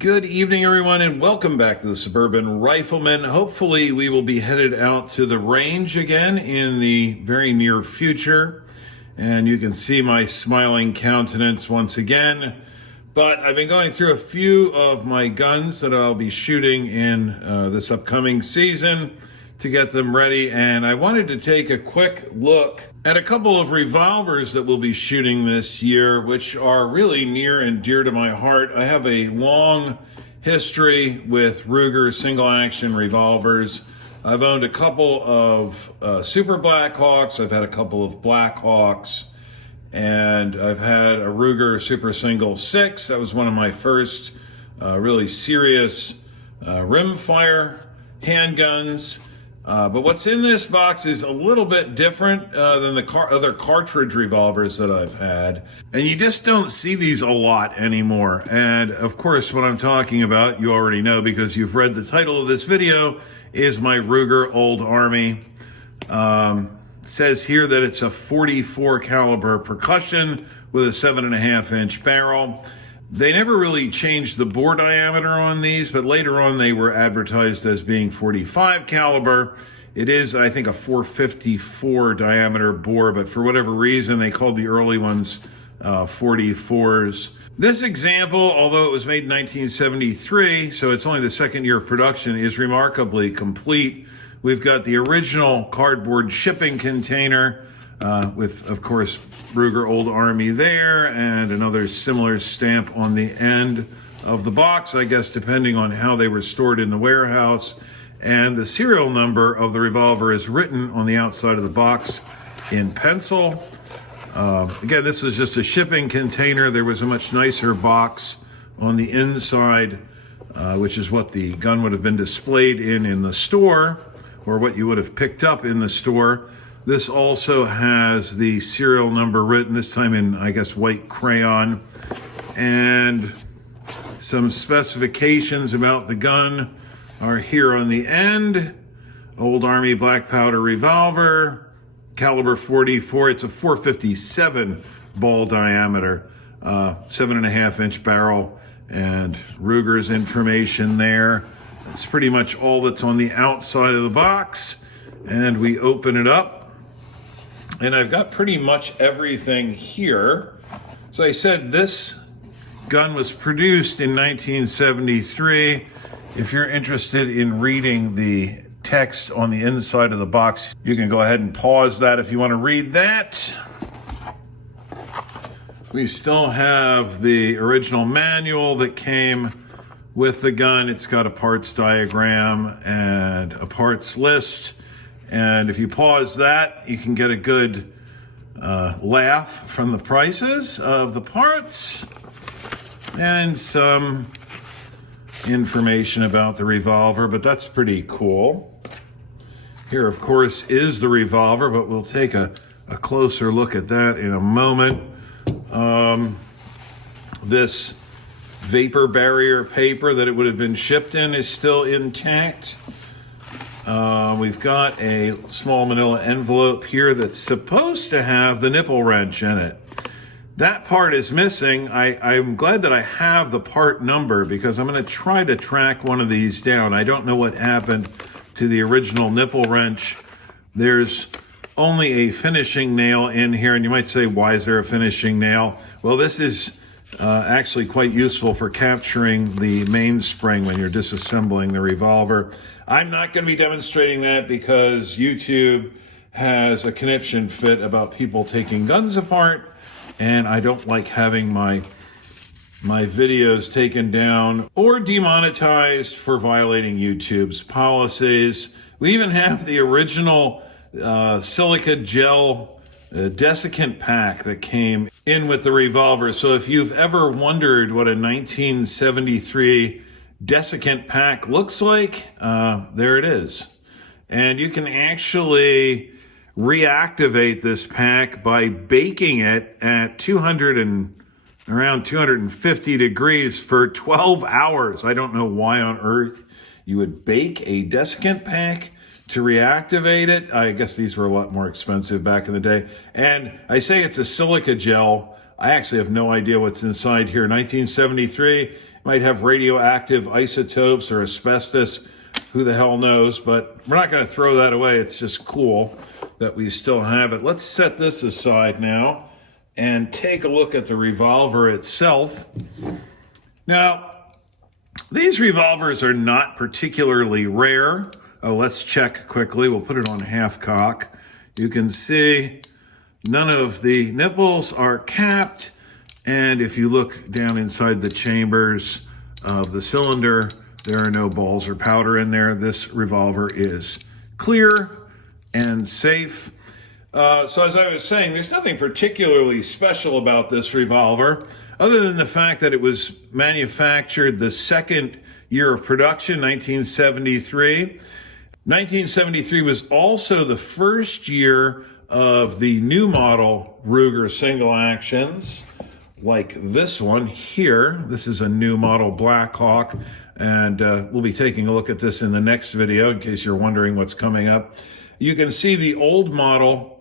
Good evening, everyone, and welcome back to the Suburban Rifleman. Hopefully, we will be headed out to the range again in the very near future. And you can see my smiling countenance once again. But I've been going through a few of my guns that I'll be shooting in this upcoming season to get them ready. And I wanted to take a quick look at a couple of revolvers that we'll be shooting this year, which are really near and dear to my heart. I have a long history with Ruger single-action revolvers. I've owned a couple of Super Blackhawks. I've had a couple of Blackhawks. And I've had a Ruger Super Single 6. That was one of my first really serious rimfire handguns. But what's in this box is a little bit different than the other cartridge revolvers that I've had. And you just don't see these a lot anymore. And of course, what I'm talking about, you already know because you've read the title of this video, is my Ruger Old Army. It says here that it's a 44 caliber percussion with a 7.5-inch barrel. They never really changed the bore diameter on these, but later on they were advertised as being 45 caliber. It is, I think, a 454 diameter bore, but for whatever reason, they called the early ones 44s. This example, although it was made in 1973, so it's only the second year of production, is remarkably complete. We've got the original cardboard shipping container with, of course, Ruger Old Army there and another similar stamp on the end of the box, I guess, depending on how they were stored in the warehouse. And the serial number of the revolver is written on the outside of the box in pencil. Again, this was just a shipping container. There was a much nicer box on the inside, which is what the gun would have been displayed in the store, or what you would have picked up in the store. This also has the serial number written, this time in, I guess, white crayon, and some specifications about the gun are here on the end. Old Army black powder revolver, caliber 44. It's a 457 ball diameter, 7.5-inch barrel, and Ruger's information there. That's pretty much all that's on the outside of the box. And we open it up. And I've got pretty much everything here. So I said this gun was produced in 1973. If you're interested in reading the text on the inside of the box, you can go ahead and pause that if you want to read that. We still have the original manual that came with the gun. It's got a parts diagram and a parts list. And if you pause that, you can get a good laugh from the prices of the parts and some information about the revolver, but that's pretty cool. Here, of course, is the revolver, but we'll take a closer look at that in a moment. This vapor barrier paper that it would have been shipped in is still intact. We've got a small manila envelope here that's supposed to have the nipple wrench in it. That part is missing. I'm glad that I have the part number because I'm going to try to track one of these down. I don't know what happened to the original nipple wrench. There's only a finishing nail in here, and you might say, why is there a finishing nail? Well, this is actually quite useful for capturing the mainspring when you're disassembling the revolver. I'm not going to be demonstrating that because YouTube has a conniption fit about people taking guns apart, and I don't like having my videos taken down or demonetized for violating YouTube's policies. We even have the original silica gel desiccant pack that came in with the revolver. So if you've ever wondered what a 1973 desiccant pack looks like, there it is. And you can actually reactivate this pack by baking it at around 250 degrees for 12 hours. I don't know why on earth you would bake a desiccant pack to reactivate it. I guess these were a lot more expensive back in the day. And I say it's a silica gel. I actually have no idea what's inside here. 1973, Might have radioactive isotopes or asbestos. Who the hell knows? But we're not going to throw that away. It's just cool that we still have it. Let's set this aside now and take a look at the revolver itself. Now, these revolvers are not particularly rare. Oh, let's check quickly. We'll put it on half cock. You can see none of the nipples are capped. And if you look down inside the chambers of the cylinder, there are no balls or powder in there. This revolver is clear and safe. So as I was saying, there's nothing particularly special about this revolver, other than the fact that it was manufactured the second year of production, 1973. 1973 was also the first year of the new model Ruger single actions, like this one here. This is a new model Blackhawk, and we'll be taking a look at this in the next video in case you're wondering what's coming up. You can see the old model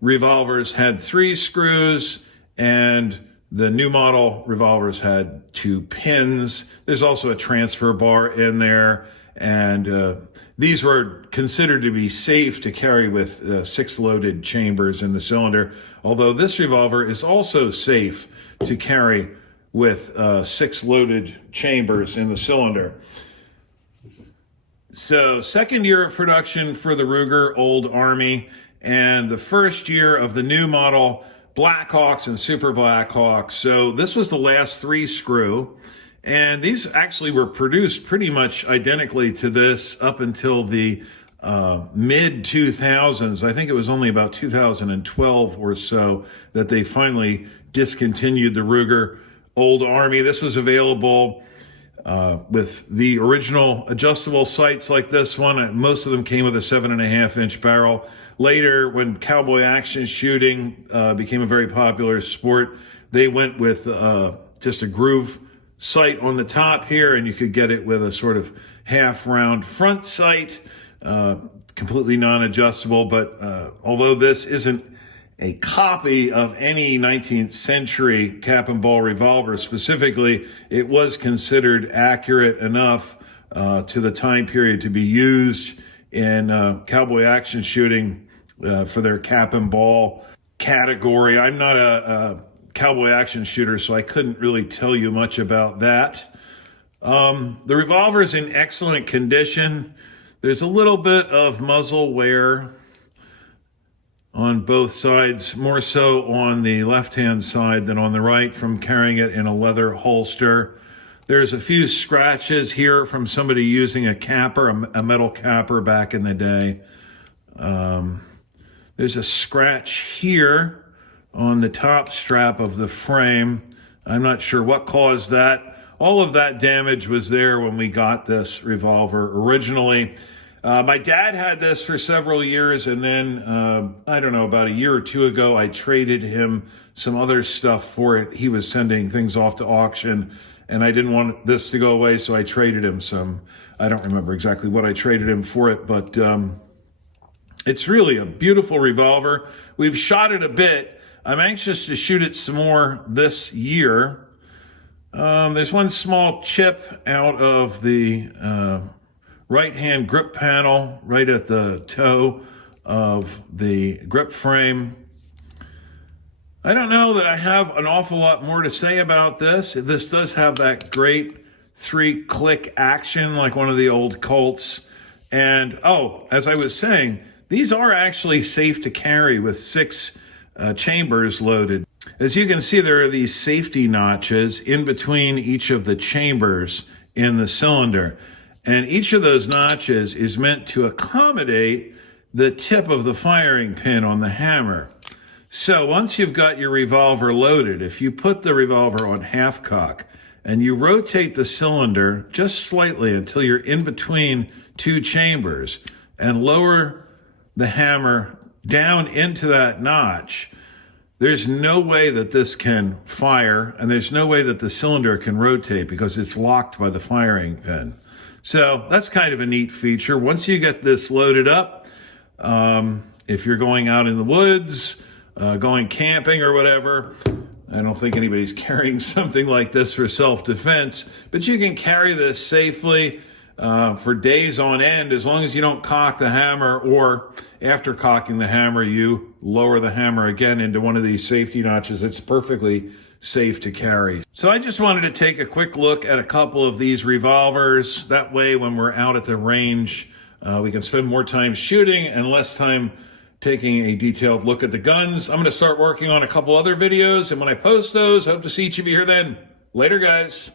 revolvers had 3 screws, and the new model revolvers had 2 pins. There's also a transfer bar in there, and these were considered to be safe to carry with 6 loaded chambers in the cylinder, although this revolver is also safe to carry with 6 loaded chambers in the cylinder. So, second year of production for the Ruger Old Army, and the first year of the new model Blackhawks and Super Blackhawks. So this was the last 3 screw, and these actually were produced pretty much identically to this up until the mid 2000s. I think it was only about 2012 or so that they finally discontinued the Ruger Old Army. This was available with the original adjustable sights like this one. Most of them came with a 7.5-inch barrel. Later, when cowboy action shooting became a very popular sport, they went with just a groove sight on the top here, and you could get it with a sort of half-round front sight, completely non-adjustable. But although this isn't a copy of any 19th century cap and ball revolver specifically, it was considered accurate enough to the time period to be used in cowboy action shooting for their cap and ball category. I'm not a cowboy action shooter, so I couldn't really tell you much about that. The revolver is in excellent condition. There's a little bit of muzzle wear on both sides, more so on the left-hand side than on the right from carrying it in a leather holster. There's a few scratches here from somebody using a capper, a metal capper back in the day. There's a scratch here on the top strap of the frame. I'm not sure what caused that. All of that damage was there when we got this revolver originally. My dad had this for several years, and then, I don't know, about a year or 2 ago, I traded him some other stuff for it. He was sending things off to auction, and I didn't want this to go away, so I traded him some. I don't remember exactly what I traded him for it, but it's really a beautiful revolver. We've shot it a bit. I'm anxious to shoot it some more this year. There's one small chip out of the right-hand grip panel right at the toe of the grip frame. I don't know that I have an awful lot more to say about this. This does have that great 3-click action like one of the old Colts. And, as I was saying, these are actually safe to carry with 6 chambers loaded. As you can see, there are these safety notches in between each of the chambers in the cylinder. And each of those notches is meant to accommodate the tip of the firing pin on the hammer. So once you've got your revolver loaded, if you put the revolver on half cock and you rotate the cylinder just slightly until you're in between 2 chambers and lower the hammer down into that notch, there's no way that this can fire, and there's no way that the cylinder can rotate because it's locked by the firing pin. So that's kind of a neat feature. Once you get this loaded up, if you're going out in the woods, going camping or whatever, I don't think anybody's carrying something like this for self-defense, but you can carry this safely for days on end, as long as you don't cock the hammer, or after cocking the hammer, you lower the hammer again into one of these safety notches. It's perfectly safe to carry. So I just wanted to take a quick look at a couple of these revolvers. That way, when we're out at the range, we can spend more time shooting and less time taking a detailed look at the guns. I'm going to start working on a couple other videos, and when I post those, I hope to see each of you here then. Later, guys.